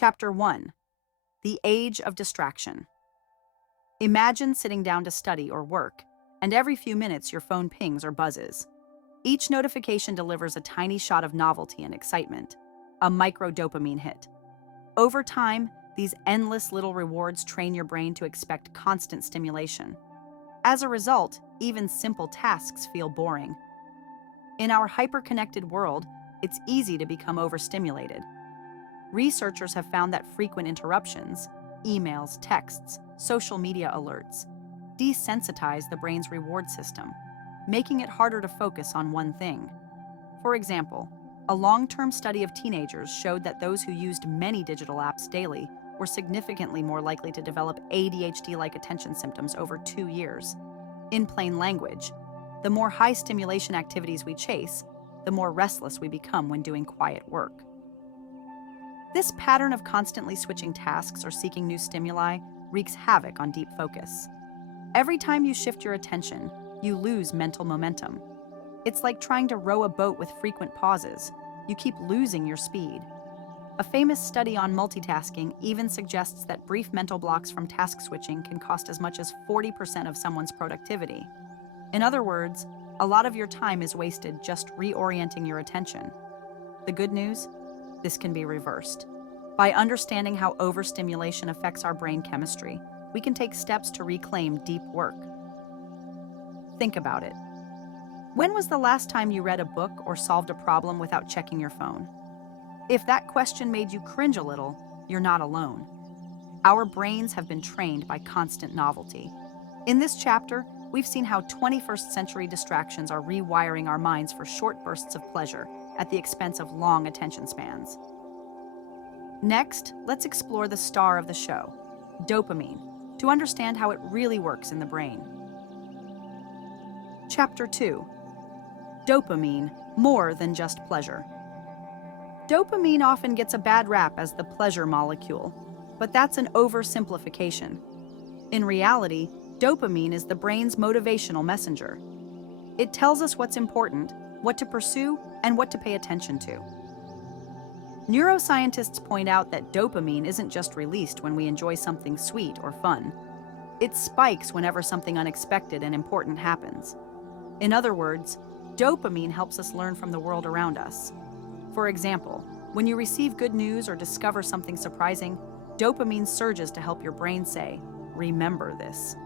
Chapter 1: The Age of Distraction. Imagine sitting down to study or work, and every few minutes your phone pings or buzzes. Each notification delivers a tiny shot of novelty and excitement, a micro-dopamine hit. Over time, these endless little rewards train your brain to expect constant stimulation. As a result, even simple tasks feel boring. In our hyper-connected world, it's easy to become overstimulated. Researchers have found that frequent interruptions, emails, texts, social media alerts, desensitize the brain's reward system, making it harder to focus on one thing. For example, a long-term study of teenagers showed that those who used many digital apps daily were significantly more likely to develop ADHD-like attention symptoms over 2 years. In plain language, the more high-stimulation activities we chase, the more restless we become when doing quiet work. This pattern of constantly switching tasks or seeking new stimuli wreaks havoc on deep focus. Every time you shift your attention, you lose mental momentum. It's like trying to row a boat with frequent pauses. You keep losing your speed. A famous study on multitasking even suggests that brief mental blocks from task switching can cost as much as 40% of someone's productivity. In other words, a lot of your time is wasted just reorienting your attention. The good news? This can be reversed. By understanding how overstimulation affects our brain chemistry, we can take steps to reclaim deep work. Think about it. When was the last time you read a book or solved a problem without checking your phone? If that question made you cringe a little, you're not alone. Our brains have been trained by constant novelty. In this chapter, we've seen how 21st century distractions are rewiring our minds for short bursts of pleasure at the expense of long attention spans. Next, let's explore the star of the show, dopamine, to understand how it really works in the brain. Chapter 2: Dopamine, more than just pleasure. Dopamine often gets a bad rap as the pleasure molecule, but that's an oversimplification. In reality, dopamine is the brain's motivational messenger. It tells us what's important, what to pursue, and what to pay attention to. Neuroscientists point out that dopamine isn't just released when we enjoy something sweet or fun. It spikes whenever something unexpected and important happens. In other words, dopamine helps us learn from the world around us. For example, when you receive good news or discover something surprising, dopamine surges to help your brain say, "Remember this."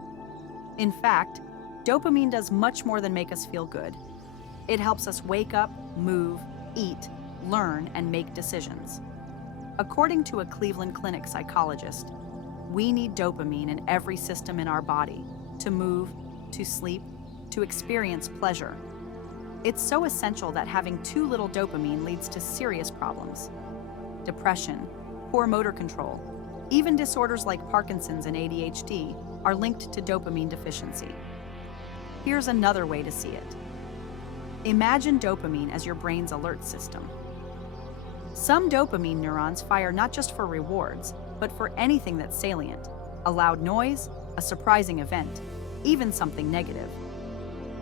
In fact, dopamine does much more than make us feel good. It helps us wake up, move, eat, learn, and make decisions. According to a Cleveland Clinic psychologist, we need dopamine in every system in our body to move, to sleep, to experience pleasure. It's so essential that having too little dopamine leads to serious problems. Depression, poor motor control, even disorders like Parkinson's and ADHD are linked to dopamine deficiency. Here's another way to see it. Imagine dopamine as your brain's alert system. Some dopamine neurons fire not just for rewards, but for anything that's salient, a loud noise, a surprising event, even something negative.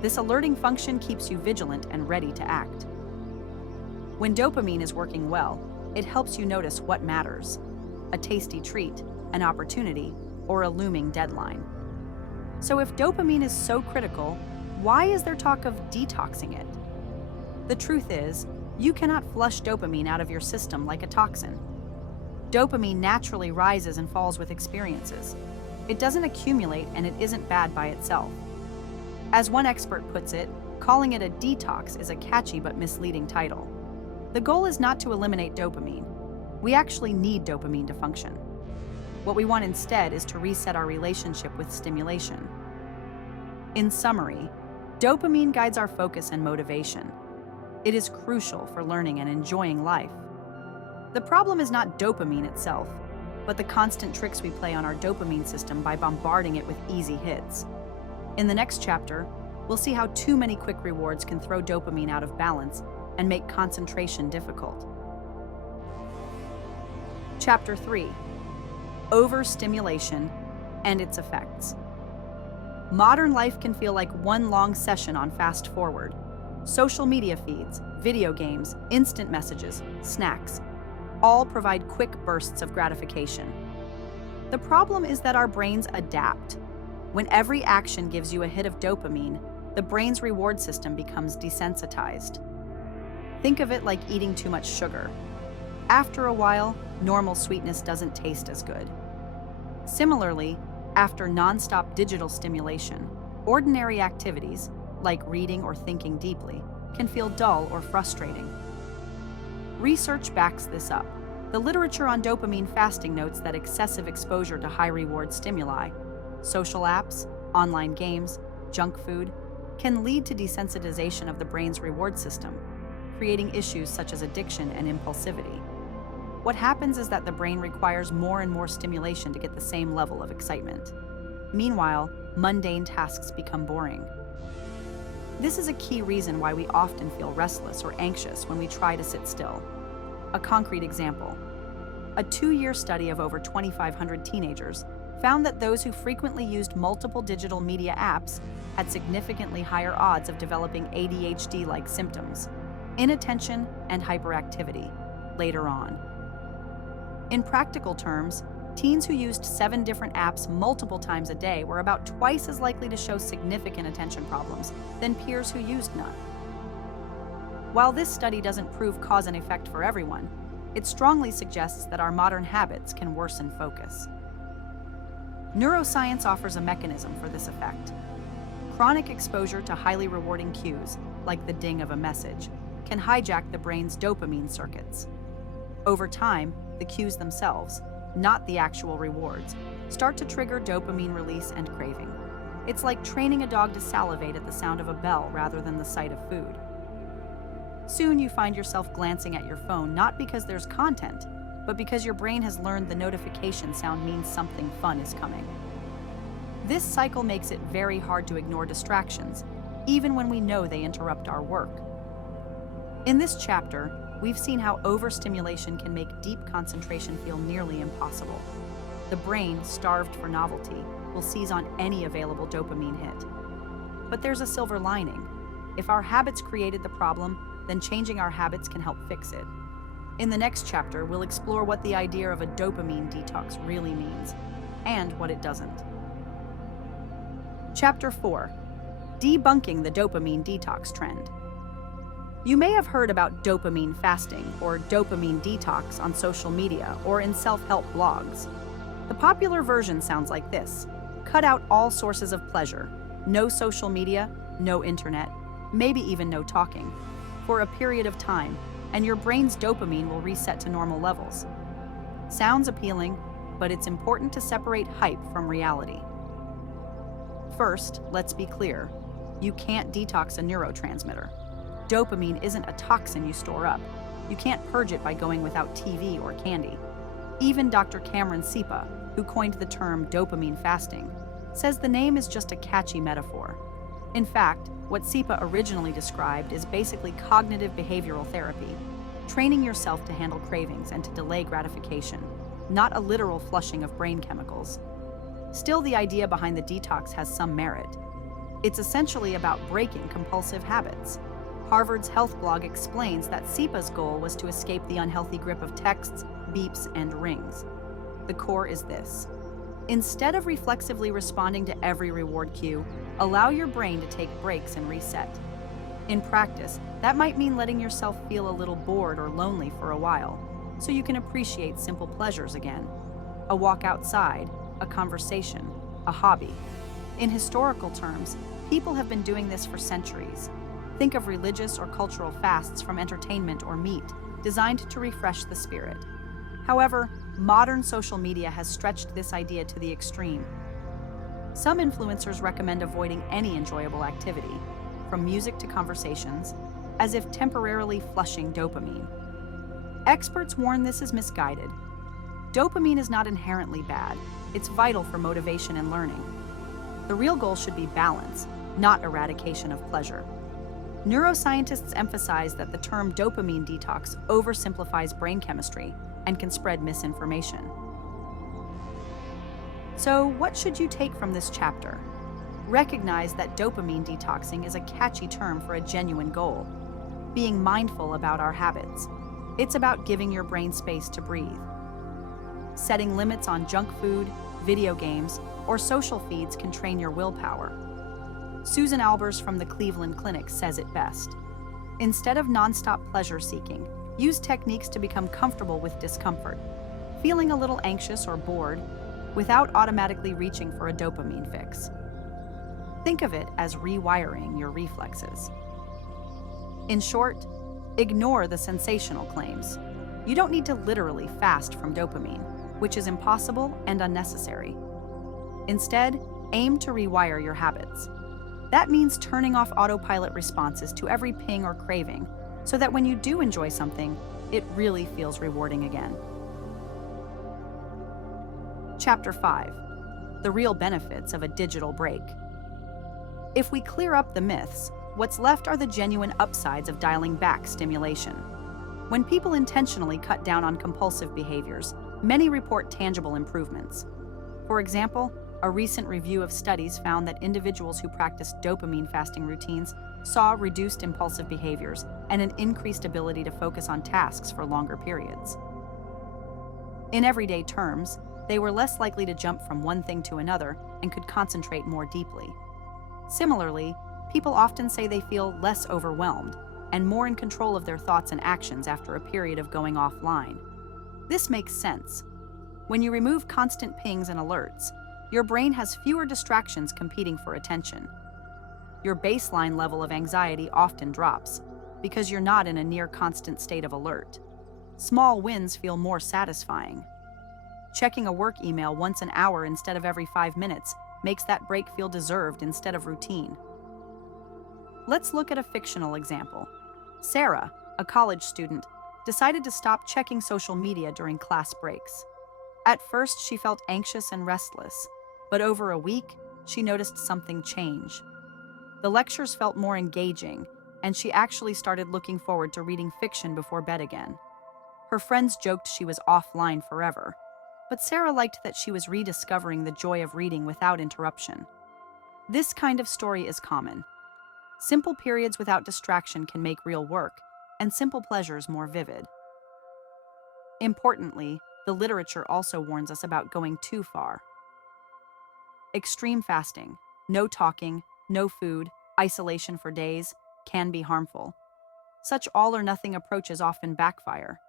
This alerting function keeps you vigilant and ready to act. When dopamine is working well, it helps you notice what matters: a tasty treat, an opportunity, or a looming deadline. So if dopamine is so critical, why is there talk of detoxing it? The truth is, you cannot flush dopamine out of your system like a toxin. Dopamine naturally rises and falls with experiences. It doesn't accumulate, and it isn't bad by itself. As one expert puts it, calling it a detox is a catchy but misleading title. The goal is not to eliminate dopamine. We actually need dopamine to function. What we want instead is to reset our relationship with stimulation. In summary, dopamine guides our focus and motivation. It is crucial for learning and enjoying life. The problem is not dopamine itself, but the constant tricks we play on our dopamine system by bombarding it with easy hits. In the next chapter, we'll see how too many quick rewards can throw dopamine out of balance and make concentration difficult. Chapter 3: Overstimulation and its effects. Modern life can feel like one long session on fast forward. Social media feeds, video games, instant messages, snacks. All provide quick bursts of gratification. The problem is that our brains adapt. When every action gives you a hit of dopamine, the brain's reward system becomes desensitized. Think of it like eating too much sugar. After a while, normal sweetness doesn't taste as good. Similarly, after nonstop digital stimulation, ordinary activities, like reading or thinking deeply, can feel dull or frustrating. Research backs this up. The literature on dopamine fasting notes that excessive exposure to high-reward stimuli, social apps, online games, junk food, can lead to desensitization of the brain's reward system, creating issues such as addiction and impulsivity. What happens is that the brain requires more and more stimulation to get the same level of excitement. Meanwhile, mundane tasks become boring. This is a key reason why we often feel restless or anxious when we try to sit still. A concrete example. A 2-year study of over 2,500 teenagers found that those who frequently used multiple digital media apps had significantly higher odds of developing ADHD-like symptoms, inattention and hyperactivity, later on. In practical terms, teens who used 7 different apps multiple times a day were about twice as likely to show significant attention problems than peers who used none. While this study doesn't prove cause and effect for everyone, it strongly suggests that our modern habits can worsen focus. Neuroscience offers a mechanism for this effect. Chronic exposure to highly rewarding cues, like the ding of a message, can hijack the brain's dopamine circuits. Over time, the cues themselves, not the actual rewards, start to trigger dopamine release and craving. It's like training a dog to salivate at the sound of a bell rather than the sight of food. Soon you find yourself glancing at your phone not because there's content, but because your brain has learned the notification sound means something fun is coming. This cycle makes it very hard to ignore distractions, even when we know they interrupt our work. In this chapter, we've seen how overstimulation can make deep concentration feel nearly impossible. The brain, starved for novelty, will seize on any available dopamine hit. But there's a silver lining. If our habits created the problem, then changing our habits can help fix it. In the next chapter, we'll explore what the idea of a dopamine detox really means, and what it doesn't. Chapter 4. Debunking the dopamine detox trend. You may have heard about dopamine fasting or dopamine detox on social media or in self-help blogs. The popular version sounds like this: cut out all sources of pleasure, no social media, no internet, maybe even no talking, for a period of time, and your brain's dopamine will reset to normal levels. Sounds appealing, but it's important to separate hype from reality. First, let's be clear. You can't detox a neurotransmitter. Dopamine isn't a toxin you store up. You can't purge it by going without TV or candy. Even Dr. Cameron Sipa, who coined the term dopamine fasting, says the name is just a catchy metaphor. In fact, what Sipa originally described is basically cognitive behavioral therapy, training yourself to handle cravings and to delay gratification, not a literal flushing of brain chemicals. Still, the idea behind the detox has some merit. It's essentially about breaking compulsive habits. Harvard's health blog explains that Sipa's goal was to escape the unhealthy grip of texts, beeps, and rings. The core is this. Instead of reflexively responding to every reward cue, allow your brain to take breaks and reset. In practice, that might mean letting yourself feel a little bored or lonely for a while, so you can appreciate simple pleasures again. A walk outside, a conversation, a hobby. In historical terms, people have been doing this for centuries. Think of religious or cultural fasts from entertainment or meat, designed to refresh the spirit. However, modern social media has stretched this idea to the extreme. Some influencers recommend avoiding any enjoyable activity, from music to conversations, as if temporarily flushing dopamine. Experts warn this is misguided. Dopamine is not inherently bad. It's vital for motivation and learning. The real goal should be balance, not eradication of pleasure. Neuroscientists emphasize that the term dopamine detox oversimplifies brain chemistry and can spread misinformation. So, what should you take from this chapter? Recognize that dopamine detoxing is a catchy term for a genuine goal: being mindful about our habits, It's about giving your brain space to breathe. Setting limits on junk food, video games, or social feeds can train your willpower. Susan Albers from the Cleveland Clinic says it best. Instead of nonstop pleasure seeking, use techniques to become comfortable with discomfort, feeling a little anxious or bored, without automatically reaching for a dopamine fix. Think of it as rewiring your reflexes. In short, ignore the sensational claims. You don't need to literally fast from dopamine, which is impossible and unnecessary. Instead, aim to rewire your habits. That means turning off autopilot responses to every ping or craving, so that when you do enjoy something, it really feels rewarding again. Chapter 5. The real benefits of a digital break. If we clear up the myths, what's left are the genuine upsides of dialing back stimulation. When people intentionally cut down on compulsive behaviors, many report tangible improvements. For example, a recent review of studies found that individuals who practiced dopamine fasting routines saw reduced impulsive behaviors and an increased ability to focus on tasks for longer periods. In everyday terms, they were less likely to jump from one thing to another and could concentrate more deeply. Similarly, people often say they feel less overwhelmed and more in control of their thoughts and actions after a period of going offline. This makes sense. When you remove constant pings and alerts, your brain has fewer distractions competing for attention. Your baseline level of anxiety often drops because you're not in a near constant state of alert. Small wins feel more satisfying. Checking a work email once an hour instead of every 5 minutes makes that break feel deserved instead of routine. Let's look at a fictional example. Sarah, a college student, decided to stop checking social media during class breaks. At first, she felt anxious and restless, but over a week, she noticed something change. The lectures felt more engaging, and she actually started looking forward to reading fiction before bed again. Her friends joked she was offline forever, but Sarah liked that she was rediscovering the joy of reading without interruption. This kind of story is common. Simple periods without distraction can make real work, and simple pleasures more vivid. Importantly, the literature also warns us about going too far. Extreme fasting, no talking, no food, isolation for days, can be harmful. Such all-or-nothing approaches often backfire.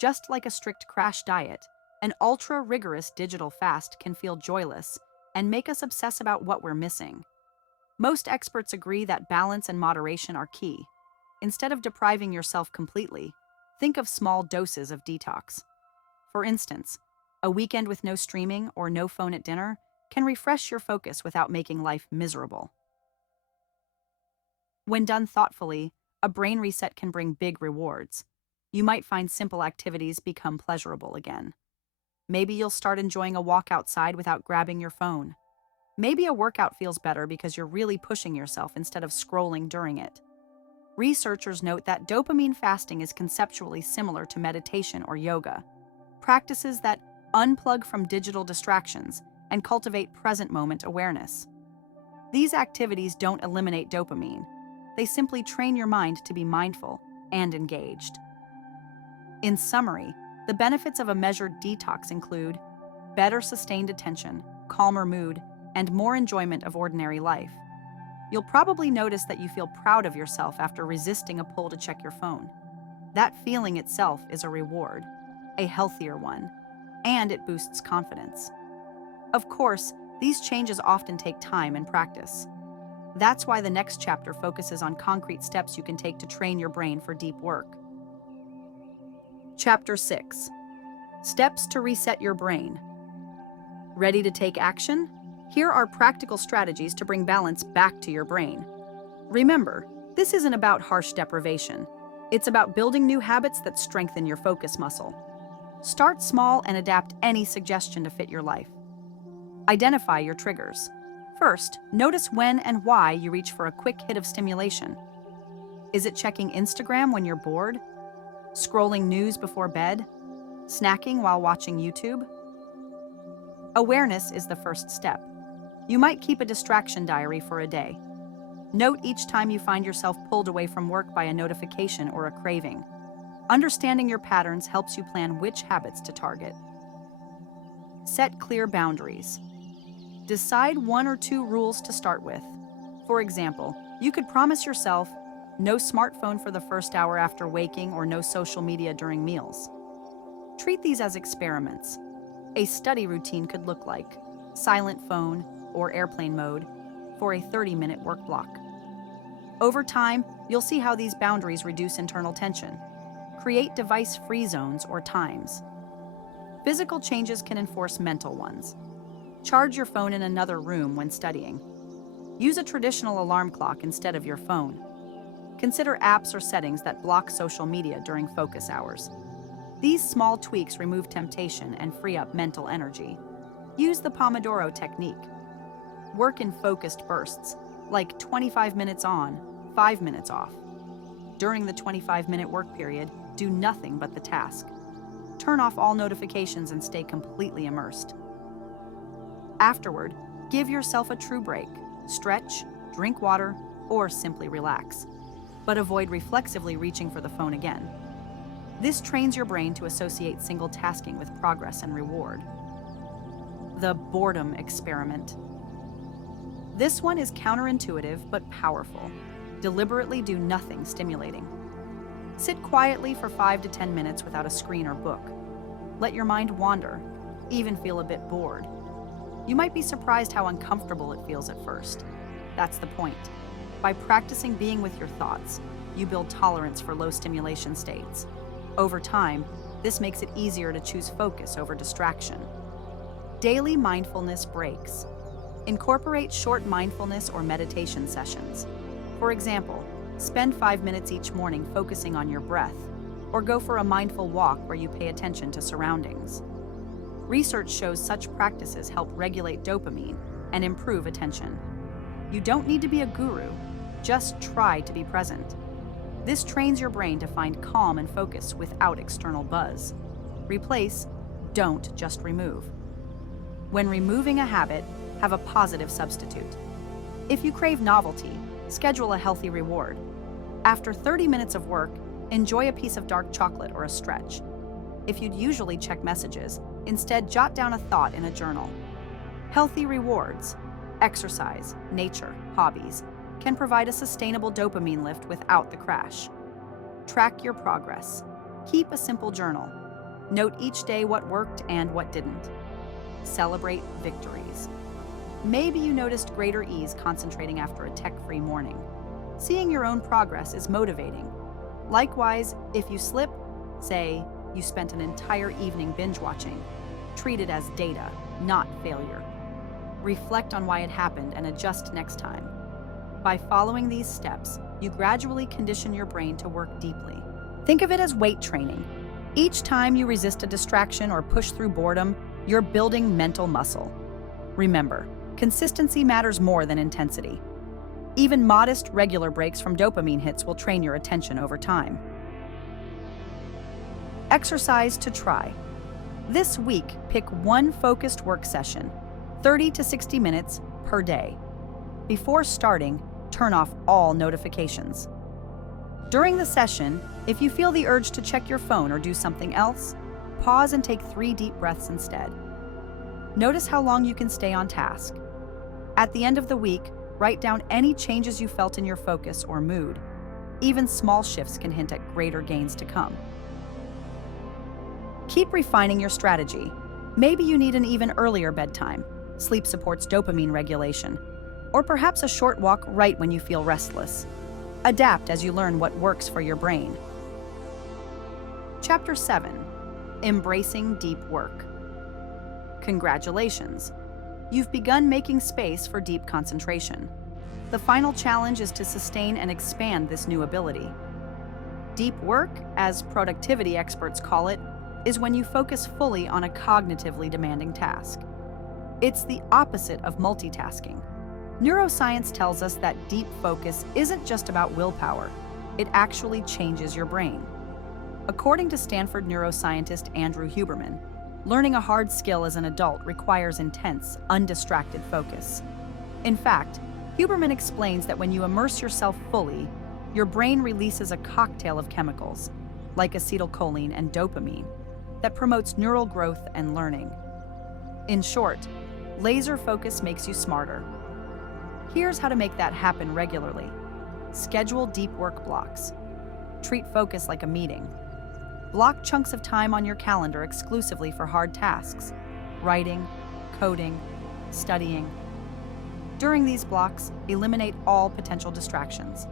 Just like a strict crash diet, an ultra-rigorous digital fast can feel joyless and make us obsess about what we're missing. Most experts agree that balance and moderation are key. Instead of depriving yourself completely, think of small doses of detox. For instance, a weekend with no streaming or no phone at dinner can refresh your focus without making life miserable. When done thoughtfully, a brain reset can bring big rewards. You might find simple activities become pleasurable again. Maybe you'll start enjoying a walk outside without grabbing your phone. Maybe a workout feels better because you're really pushing yourself instead of scrolling during it. Researchers note that dopamine fasting is conceptually similar to meditation or yoga, practices that unplug from digital distractions and cultivate present moment awareness. These activities don't eliminate dopamine. They simply train your mind to be mindful and engaged. In summary, the benefits of a measured detox include better sustained attention, calmer mood, and more enjoyment of ordinary life. You'll probably notice that you feel proud of yourself after resisting a pull to check your phone. That feeling itself is a reward, a healthier one, and it boosts confidence. Of course, these changes often take time and practice. That's why the next chapter focuses on concrete steps you can take to train your brain for deep work. Chapter 6. Steps to reset your brain. Ready to take action? Here are practical strategies to bring balance back to your brain. Remember, this isn't about harsh deprivation. It's about building new habits that strengthen your focus muscle. Start small and adapt any suggestion to fit your life. Identify your triggers. First, notice when and why you reach for a quick hit of stimulation. Is it checking Instagram when you're bored? Scrolling news before bed? Snacking while watching YouTube? Awareness is the first step. You might keep a distraction diary for a day. Note each time you find yourself pulled away from work by a notification or a craving. Understanding your patterns helps you plan which habits to target. Set clear boundaries. Decide 1 or 2 rules to start with. For example, you could promise yourself no smartphone for the first hour after waking or no social media during meals. Treat these as experiments. A study routine could look like silent phone or airplane mode for a 30-minute work block. Over time, you'll see how these boundaries reduce internal tension. Create device-free zones or times. Physical changes can enforce mental ones. Charge your phone in another room when studying. Use a traditional alarm clock instead of your phone. Consider apps or settings that block social media during focus hours. These small tweaks remove temptation and free up mental energy. Use the Pomodoro technique. Work in focused bursts, like 25 minutes on, 5 minutes off. During the 25-minute work period, do nothing but the task. Turn off all notifications and stay completely immersed. Afterward, give yourself a true break. Stretch, drink water, or simply relax. But avoid reflexively reaching for the phone again. This trains your brain to associate single tasking with progress and reward. The boredom experiment. This one is counterintuitive but powerful. Deliberately do nothing stimulating. Sit quietly for 5 to 10 minutes without a screen or book. Let your mind wander, even feel a bit bored. You might be surprised how uncomfortable it feels at first. That's the point. By practicing being with your thoughts, you build tolerance for low stimulation states. Over time, this makes it easier to choose focus over distraction. Daily mindfulness breaks. Incorporate short mindfulness or meditation sessions. For example, spend 5 minutes each morning focusing on your breath, or go for a mindful walk where you pay attention to surroundings. Research shows such practices help regulate dopamine and improve attention. You don't need to be a guru, just try to be present. This trains your brain to find calm and focus without external buzz. Replace, don't just remove. When removing a habit, have a positive substitute. If you crave novelty, schedule a healthy reward. After 30 minutes of work, enjoy a piece of dark chocolate or a stretch. If you'd usually check messages, instead jot down a thought in a journal. Healthy rewards, exercise, nature, hobbies, can provide a sustainable dopamine lift without the crash. Track your progress. Keep a simple journal. Note each day what worked and what didn't. Celebrate victories. Maybe you noticed greater ease concentrating after a tech-free morning. Seeing your own progress is motivating. Likewise, if you slip, say, you spent an entire evening binge-watching, treat it as data, not failure. Reflect on why it happened and adjust next time. By following these steps, you gradually condition your brain to work deeply. Think of it as weight training. Each time you resist a distraction or push through boredom, you're building mental muscle. Remember, consistency matters more than intensity. Even modest, regular breaks from dopamine hits will train your attention over time. Exercise to try. This week, pick one focused work session, 30 to 60 minutes per day. Before starting, turn off all notifications. During the session, if you feel the urge to check your phone or do something else, pause and take 3 deep breaths instead. Notice how long you can stay on task. At the end of the week, write down any changes you felt in your focus or mood. Even small shifts can hint at greater gains to come. Keep refining your strategy. Maybe you need an even earlier bedtime. Sleep supports dopamine regulation. Or perhaps a short walk right when you feel restless. Adapt as you learn what works for your brain. Chapter 7. Embracing Deep Work. Congratulations! You've begun making space for deep concentration. The final challenge is to sustain and expand this new ability. Deep work, as productivity experts call it, is when you focus fully on a cognitively demanding task. It's the opposite of multitasking. Neuroscience tells us that deep focus isn't just about willpower, it actually changes your brain. According to Stanford neuroscientist Andrew Huberman, learning a hard skill as an adult requires intense, undistracted focus. In fact, Huberman explains that when you immerse yourself fully, your brain releases a cocktail of chemicals. like acetylcholine and dopamine, that promotes neural growth and learning. In short, laser focus makes you smarter. Here's how to make that happen regularly. Schedule deep work blocks. Treat focus like a meeting. Block chunks of time on your calendar exclusively for hard tasks: writing, coding, studying. During these blocks, eliminate all potential distractions.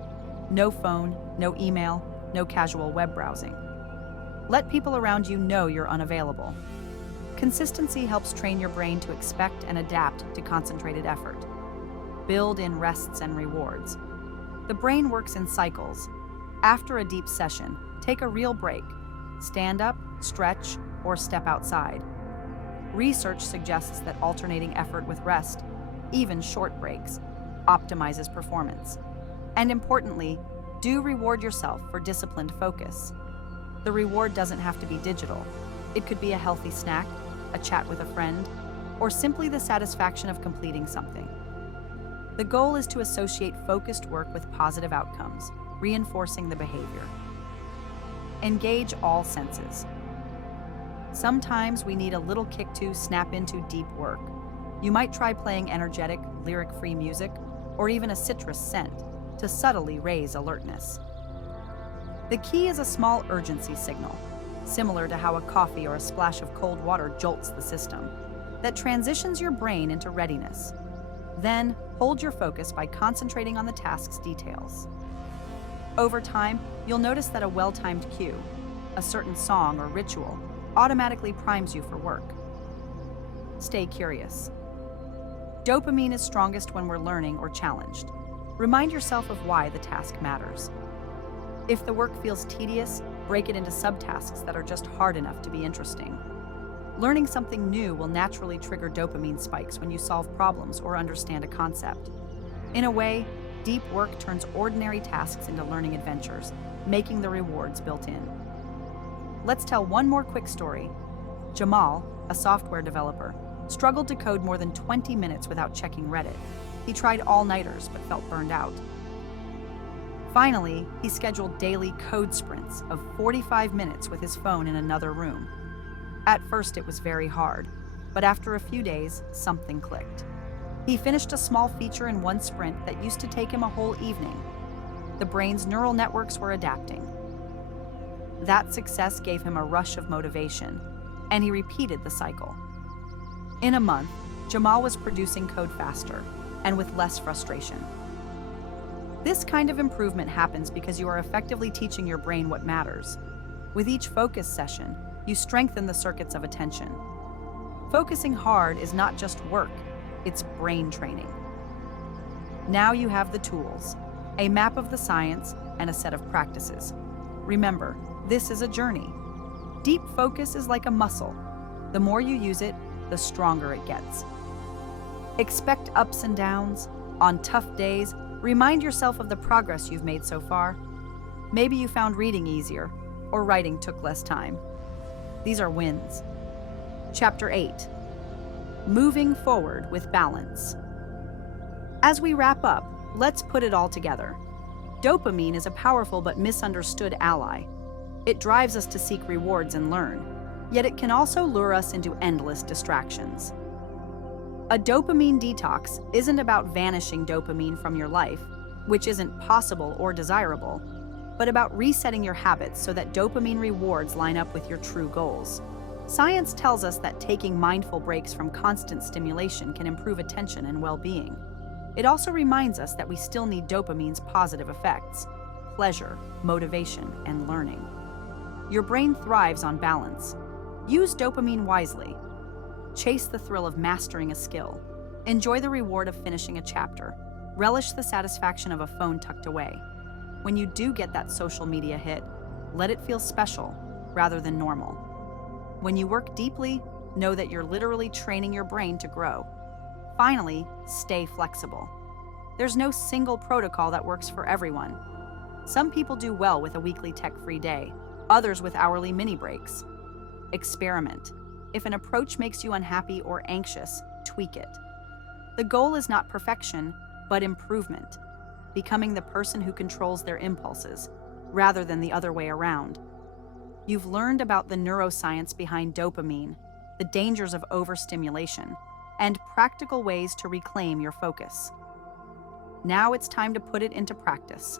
No phone, no email, no casual web browsing. Let people around you know you're unavailable. Consistency helps train your brain to expect and adapt to concentrated effort. Build in rests and rewards. The brain works in cycles. After a deep session, take a real break. Stand up, stretch, or step outside. Research suggests that alternating effort with rest, even short breaks, optimizes performance. And importantly, do reward yourself for disciplined focus. The reward doesn't have to be digital. It could be a healthy snack, a chat with a friend, or simply the satisfaction of completing something. The goal is to associate focused work with positive outcomes, reinforcing the behavior. Engage all senses. Sometimes we need a little kick to snap into deep work. You might try playing energetic, lyric-free music, or even a citrus scent to subtly raise alertness. The key is a small urgency signal, similar to how a coffee or a splash of cold water jolts the system, that transitions your brain into readiness. Then, hold your focus by concentrating on the task's details. Over time, you'll notice that a well-timed cue, a certain song or ritual, automatically primes you for work. Stay curious. Dopamine is strongest when we're learning or challenged. Remind yourself of why the task matters. If the work feels tedious, break it into subtasks that are just hard enough to be interesting. Learning something new will naturally trigger dopamine spikes when you solve problems or understand a concept. In a way, deep work turns ordinary tasks into learning adventures, making the rewards built in. Let's tell one more quick story. Jamal, a software developer, struggled to code more than 20 minutes without checking Reddit. He tried all-nighters but felt burned out. Finally, he scheduled daily code sprints of 45 minutes with his phone in another room. At first, it was very hard, but after a few days, something clicked. He finished a small feature in one sprint that used to take him a whole evening. The brain's neural networks were adapting. That success gave him a rush of motivation, and he repeated the cycle. In a month, Jamal was producing code faster and with less frustration. This kind of improvement happens because you are effectively teaching your brain what matters. With each focus session, you strengthen the circuits of attention. Focusing hard is not just work, it's brain training. Now you have the tools, a map of the science, and a set of practices. Remember, this is a journey. Deep focus is like a muscle. The more you use it, the stronger it gets. Expect ups and downs. On tough days, remind yourself of the progress you've made so far. Maybe you found reading easier, or writing took less time. These are wins. Chapter 8. Moving forward with balance. As we wrap up, let's put it all together. Dopamine is a powerful but misunderstood ally. It drives us to seek rewards and learn, yet it can also lure us into endless distractions. A dopamine detox isn't about vanishing dopamine from your life, which isn't possible or desirable, but about resetting your habits so that dopamine rewards line up with your true goals. Science tells us that taking mindful breaks from constant stimulation can improve attention and well-being. It also reminds us that we still need dopamine's positive effects: pleasure, motivation, and learning. Your brain thrives on balance. Use dopamine wisely. Chase the thrill of mastering a skill. Enjoy the reward of finishing a chapter. Relish the satisfaction of a phone tucked away. When you do get that social media hit, let it feel special rather than normal. When you work deeply, know that you're literally training your brain to grow. Finally, stay flexible. There's no single protocol that works for everyone. Some people do well with a weekly tech-free day, others with hourly mini breaks. Experiment. If an approach makes you unhappy or anxious, tweak it. The goal is not perfection, but improvement, becoming the person who controls their impulses, rather than the other way around. You've learned about the neuroscience behind dopamine, the dangers of overstimulation, and practical ways to reclaim your focus. Now it's time to put it into practice.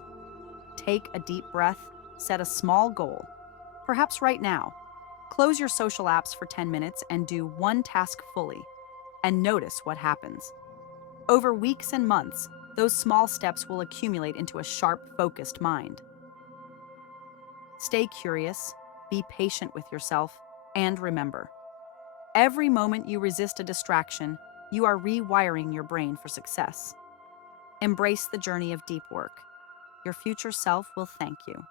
Take a deep breath, set a small goal. Perhaps right now, close your social apps for 10 minutes and do one task fully, and notice what happens. Over weeks and months, those small steps will accumulate into a sharp, focused mind. Stay curious, be patient with yourself, and remember, every moment you resist a distraction, you are rewiring your brain for success. Embrace the journey of deep work. Your future self will thank you.